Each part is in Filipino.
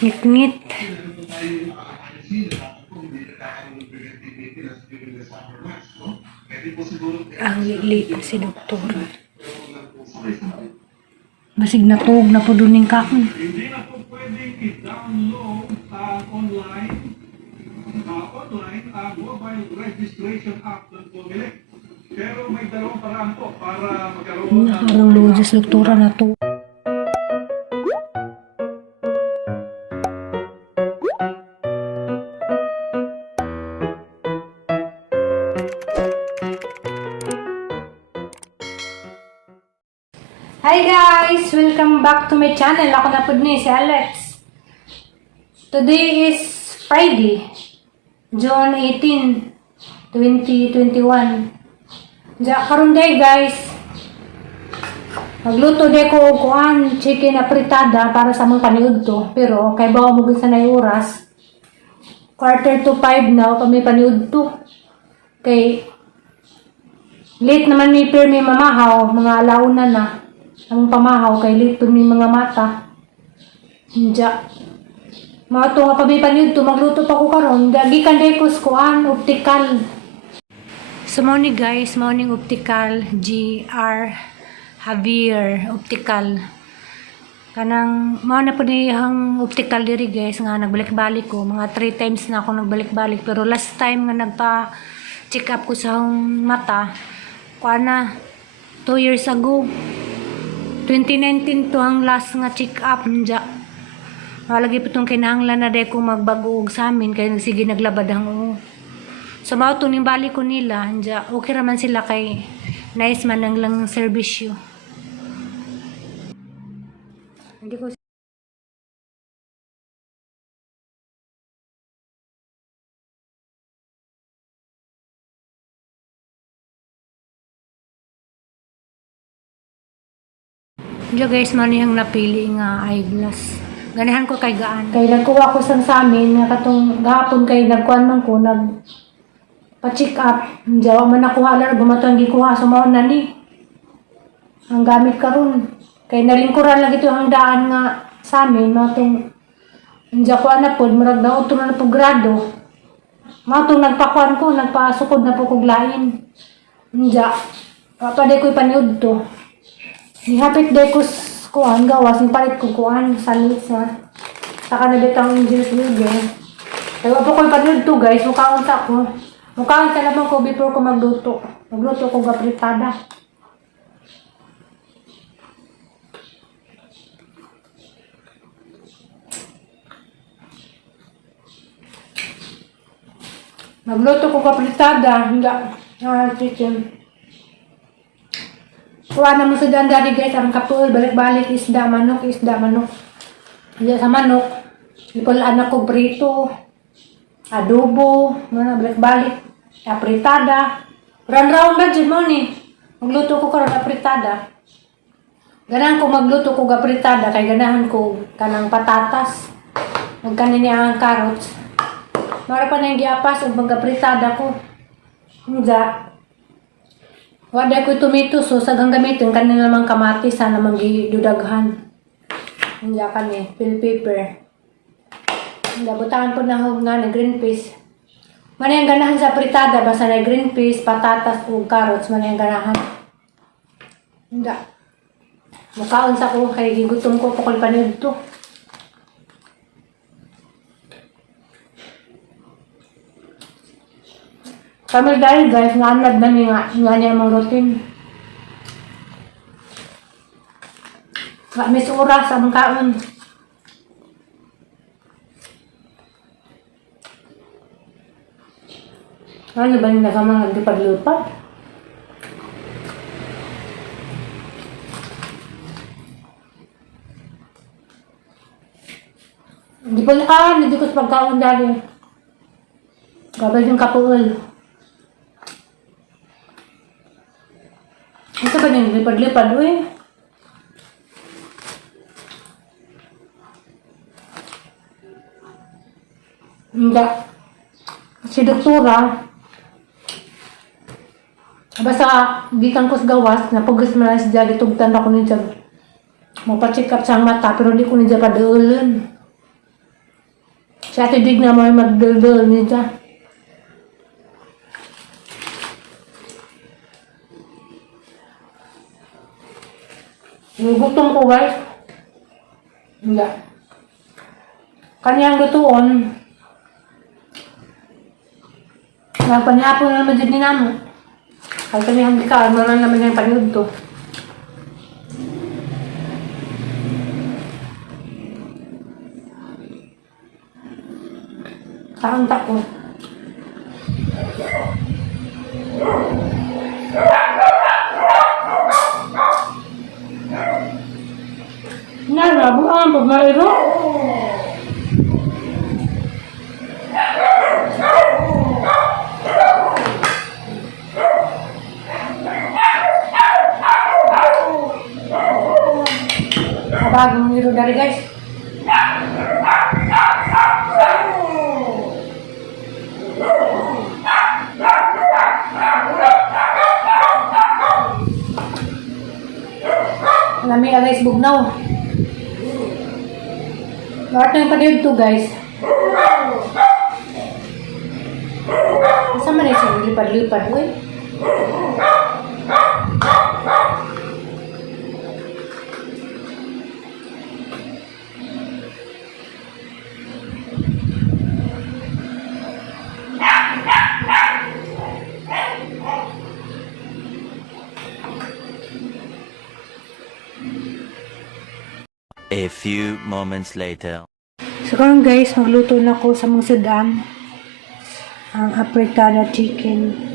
Ngit-ngit. Ang lilit si doktor. Basig natog na po duning kaon. Hindi na po pwedeng i-download online ang mobile registration app ng Comelec. Pero may dalawang paraan po para magkaroon ng Nakarulogis doktora na to. Hi guys! Welcome back to my channel. Ako na po ni si Alex. Today is Friday, June 18, 2021. Karon day guys, magluto day ko og kuan chicken apritada para sa mga paniud to. Pero kay bawa mo sa nay oras, 4:45 na kami paniud to. Kay late naman may permi mamahaw, mga alauna na. Ang pamahaw kay late mi mga mata. Hinja. Mga to nga pabipan yun to, magluto pa ko karon. Gikan day ko kuan optical. So morning guys, morning optical GR Javier optical. Kanang mao na po ang optical diri guys nga nagbalik-balik ko. Mga 3 times na ako nagbalik-balik pero last time nga nagpa check up ko sa mata kuan na 2 years ago. 2019 to ang last nga check up nja. Malagi po itong kinahanglan na day kong magbago sa amin kaya sige naglabad ang oo. So mao to ning balik ko nila nja. Okay raman sila kay nice man ang lang serbisyo. Hindi ko Diyo guys, man yung napili nga eyeglass. Ganihan ko kay gaan. Kay nagkuha ko sa amin, nga katong gahapon kay nagkuhan man ko, pa-check up. Diyo, man nakuha lang, bumatang gikuha, sumaon na ni. Ang gamit karon kay nalingkuran lang ito ang daan nga sa amin, matong diyo ko na po, marag na ito na po grado. Matong nagpakuan ko, nagpasukod na po kong lain. Diyo, papaday ko'y paniud to. Nihapit day ko kuhan gawas, nipalit ko kuhan sa kanabit ang English Burger. Kaya po ko ipanood to guys, mukhaon sa ako. Mukhaon sa naman ko before ko magluto. Magluto ko gapritada. Magluto ko gapritada, chicken. Kuha na mo sa dyan dari guys, ang kapul, balik-balik, isda, manok. Diyan sa manok, ipulaan ako brito, adobo, balik-balik, apritada. Round na dyan mo ni, magluto ko karon apritada. Ganahan ko magluto ko apritada, kay ganahan ko kanang patatas. Nagkanin niya ang carrots. Mara pa na yung giapas, ang mag-apritada ko. Diyan. Wala ko tomato so sa gamitin kanila namang kamatis sana magidudaghan. Hindi kani bell pepper. Hindi butangan po na nga green peas. Manay ang ganahan sa fritada basta na green peas, patatas ug carrots manay ang ganahan. Hindi. Mukaon sa ko kay gigutom ko pakul paniud to. Kami dahil guys, nanad namin nga niya mga routine. May oras sa mga kaon. Ano ba yung nasa mga nagdipad-lupad? Hindi po nakaan, hindi ko sa pagkaon dali. Gabal yung kapuol. Ito ba yung lipad-lipad, uy? Hindi. Si doktora, basta gikan ko sa gawas, napugis mo na siya, gitugtan ako niya. Mapacheck up sa mata, pero hindi ko niya padaulan. Sa tidig na mo magdaldal nito. Yung gutom ko guys. Hindi. Kanyang lutuon. Nagpanyapon na naman din naman. Kahit kami hanggang ka, maroon naman yung panood to. Takang ko. Narabu ang pagmairo. Bagong niro dari guys. Lami guys bugnaw. Lahat ng panood to guys. Sama na siya lipad-lipad ko eh. A few moments later. So karon guys, magluto na ko sa mga sudan ang afritada chicken.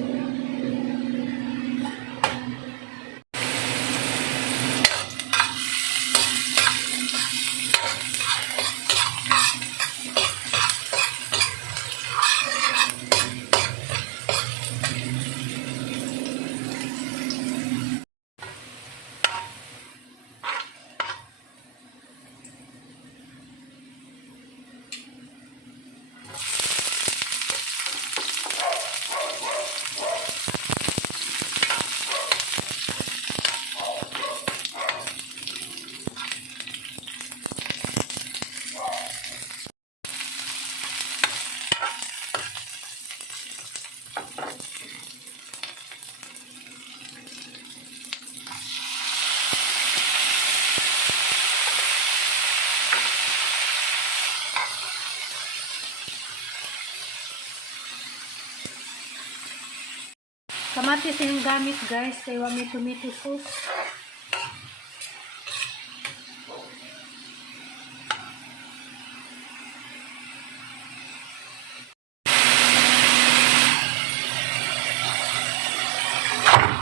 Kamatis yung gamit guys, kaya may tomato sauce.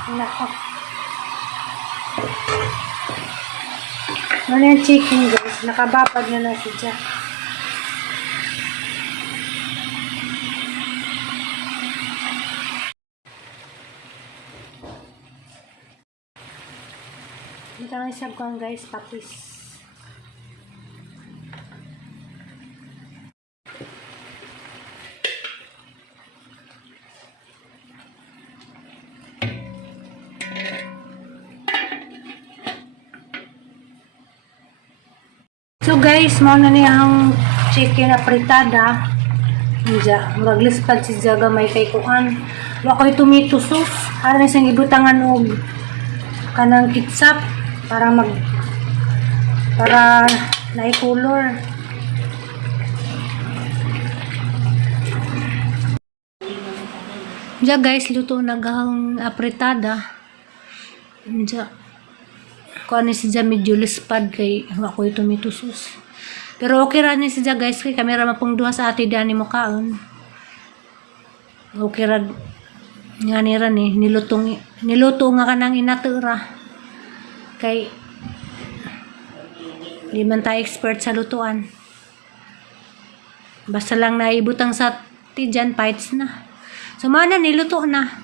Nako. Ano yung chicken guys, nakabapag na na siya. Dito lang siya kong guys, tapis. So guys, mo na niyang chicken apritada. Diya, maglispad si Jaga may kay kuan. Wa koy tomato sauce, ara na siyang ibutangan og kanang ketchup para na-color. Diya guys, luto na gahang apritada. Diya. Kuan ni siya medyo lispad kay ako ito tomato sauce. Pero okay ra ni siya guys kay kamera mapong duha sa ati dani mo kaon. Okay ra nga ni ran eh niluto nga kanang inatura. Kay di man tayo expert sa lutuan. Basta lang naibutang sa tidyan bites na. So mana niluto na.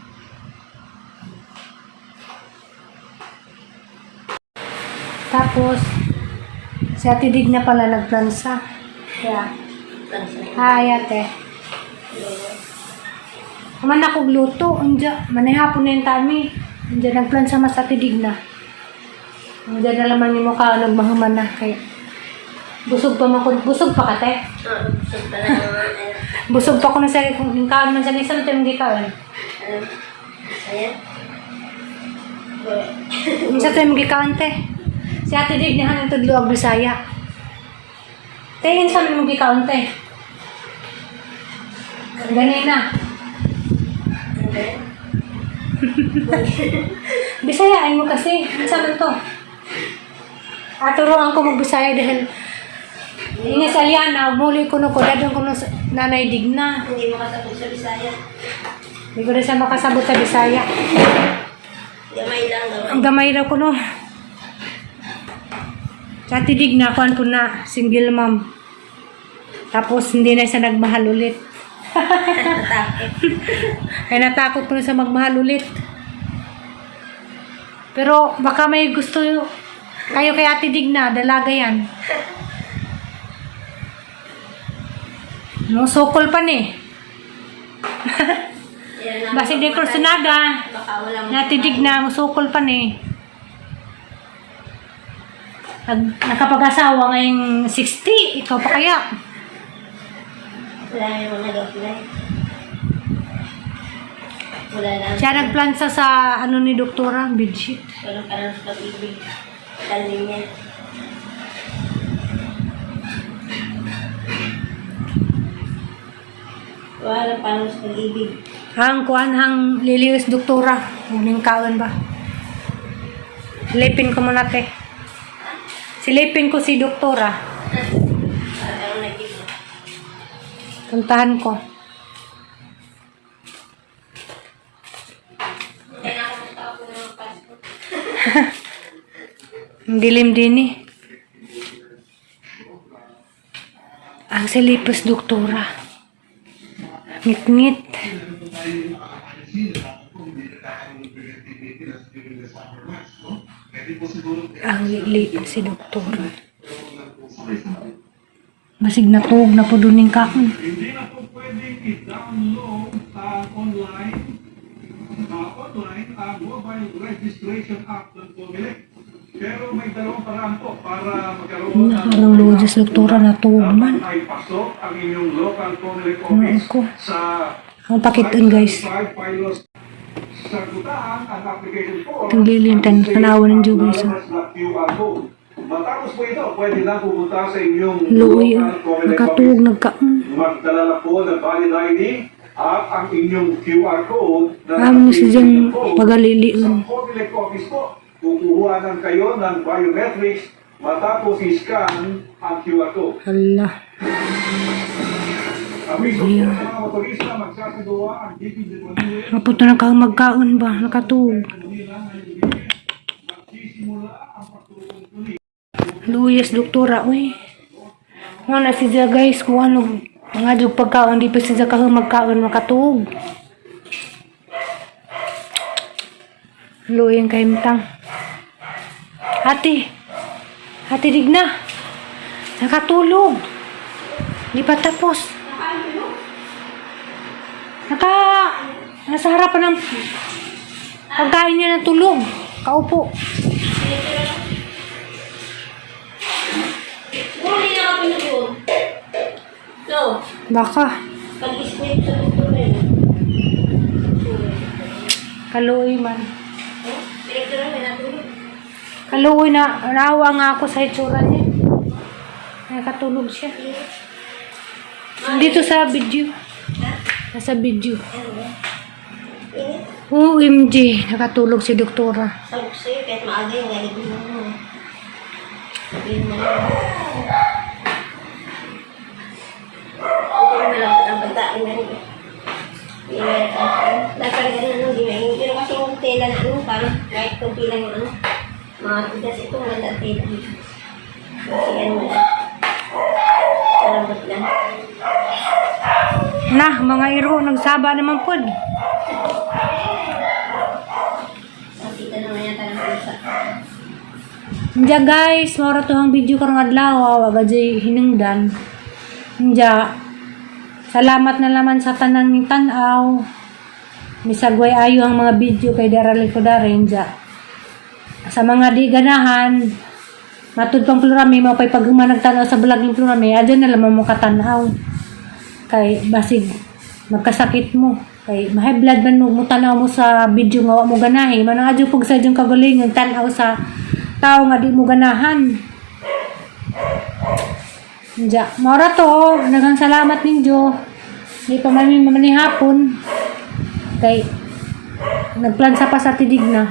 Tapos, si Ate Dig na pala nagplansa. Kaya, hi ate. Kuman ako gluto. Manihapon na yung tami. Nagplansa mas Ate Dig na. Diyan na laman yung mukha, nagmahuman na. Kaya, Busog pa ka, te? Busog pa lang mga Busog pa ko na sa kung kaan man sa isang tayo hindi kaon. ayan. Minsan tayo hindi kaon, te. Si Ate Dig niya hanang tudlo ang Bisaya. Te, yun sa mga kaon, te. Ganina. Bisayaan mo kasi. Minsan man to. Aturuan ko mag-Bisaya dahil ini sa Liana, muli ko no ko, dadong ko no nanay Digna. Hindi mo kasabot sa Bisaya. Hindi ko na siya makasabot sa Bisaya. Gamay lang daw. Ang gamay raw ko no. Sa Ate Digna, kuhan po na, single mom. Tapos hindi na siya nagmahal ulit. Takot. Kaya natakot ko na siya magmahal ulit. Pero baka may gusto kayo kay Ate Digna, dalaga yan. No, sokol pa ni. Yan ang Basi di kursunada. baka walang Ate Digna, musukol pa ni. Nakapag-asawa ngayong 60, ikaw pa kaya? wala yung mga nag-apply. Wala lang. Siya nagplansa sa ano ni doktora, bedsheet. Walang parang sa pag-ibig. Talim niya. Wala parang sa pag-ibig. Hang kuan hang liliwis doktora. Muning kaon ba? Silipin ko muna te. Silipin ko si doktora. Parang nag-ibig. Puntahan ko. Kaya nakapunta ako ng passport. Ang dilim din eh. Ang silipis doktora. Ngit-ngit. Ang lilipis si doktora. Masig natug na po doon yung kakon. Hindi na po pwedeng i-download online ang mobile registration app ng Comelec. Pero may dalawang paraan po para magkaroon Nakarang lojas doktora na tuog man. ay pasok ang inyong local Comelec Ano office ko? sa Ang pakitan guys. Pilos. Sagutaan ang application form. Itong lilintan, tanawa ng Jubes. QR code. Matapos po ito, pwede na pumunta sa inyong Luoy, local Comelec nakatuog, office. nagkaon. Magdala na po ng valid ID at ang inyong QR code na Amo si dyan sa pagaliliun. Comelec office po. Kukuhanan kayo ng biometrics matapos i-scan ang QR code. Hala. Abiso po sa mga motorista magsasadua ang GP de Manila. Mapunta na kang magkaon ba? Nakatuog. Magsisimula ang pagtulong tuli. Luyas doktora, uy. Nga na siya guys, kung ano, mga jug pagkaon, di pa siya kahang magkaon, makatuog. Luyang kaimtang. Ate Digna, nakatulog. Di pa tapos. Nasa harapan ng pagkain niya ng tulog. Kaupo. Huli na ako yun. No. Baka. Pag-isnip sa doktor eh. Kaluoy man. Direktor na may natulog. Kaluoy na. Naawa nga ako sa itsura niya. Nakatulog siya. Dito sa video. Nasa video. Init. OMG. Nakatulog si doktora. Sabi ko sa'yo, kahit maaga yung galigin mo. Sabihin mo lang. Ito yung malapit ang pagkain na rin. Dapat ganun, hindi may. Pero kasi yung tela na ano, parang kahit kung pilang yung ano, mga tigas ito, maganda tela. Kasi ano mo lang. Malambot lang. Nah, mga iro. Nagsaba naman po. Makita naman yata ng pusa. Ndiya guys. Mara to ang video karong adlaw. Agad hinungdan. Ndiya. Salamat na naman sa tanang ng tanaw. Misagway ayo ang mga video kay darali ko darin. Ndiya. Sa mga di ganahan. Matud pang plurami mo pag nagtanaw sa vlog ng plurami, adyan na lamang mo katanaw. Kay basig magkasakit mo. Kay high blood man mo tanaw mo sa video nga wa mo ganahi. Manang adyo pug sa jung kagalingon tanaw sa tao nga di mo ganahan. Diya, mora to, nagang salamat ninyo. Di pa man mamanihapon. Kay nagplansa pa sa tidig na.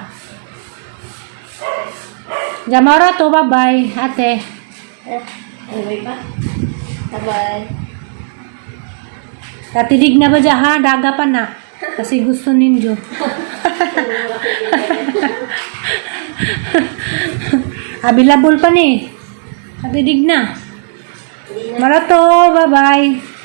Diya, mora to, bye-bye, ate. Ano ba? Bye-bye. Katidig na ba dya ha? Daga pa na. Kasi gusto ninyo. Available pa ni. Katidig na. Mara to, bye-bye.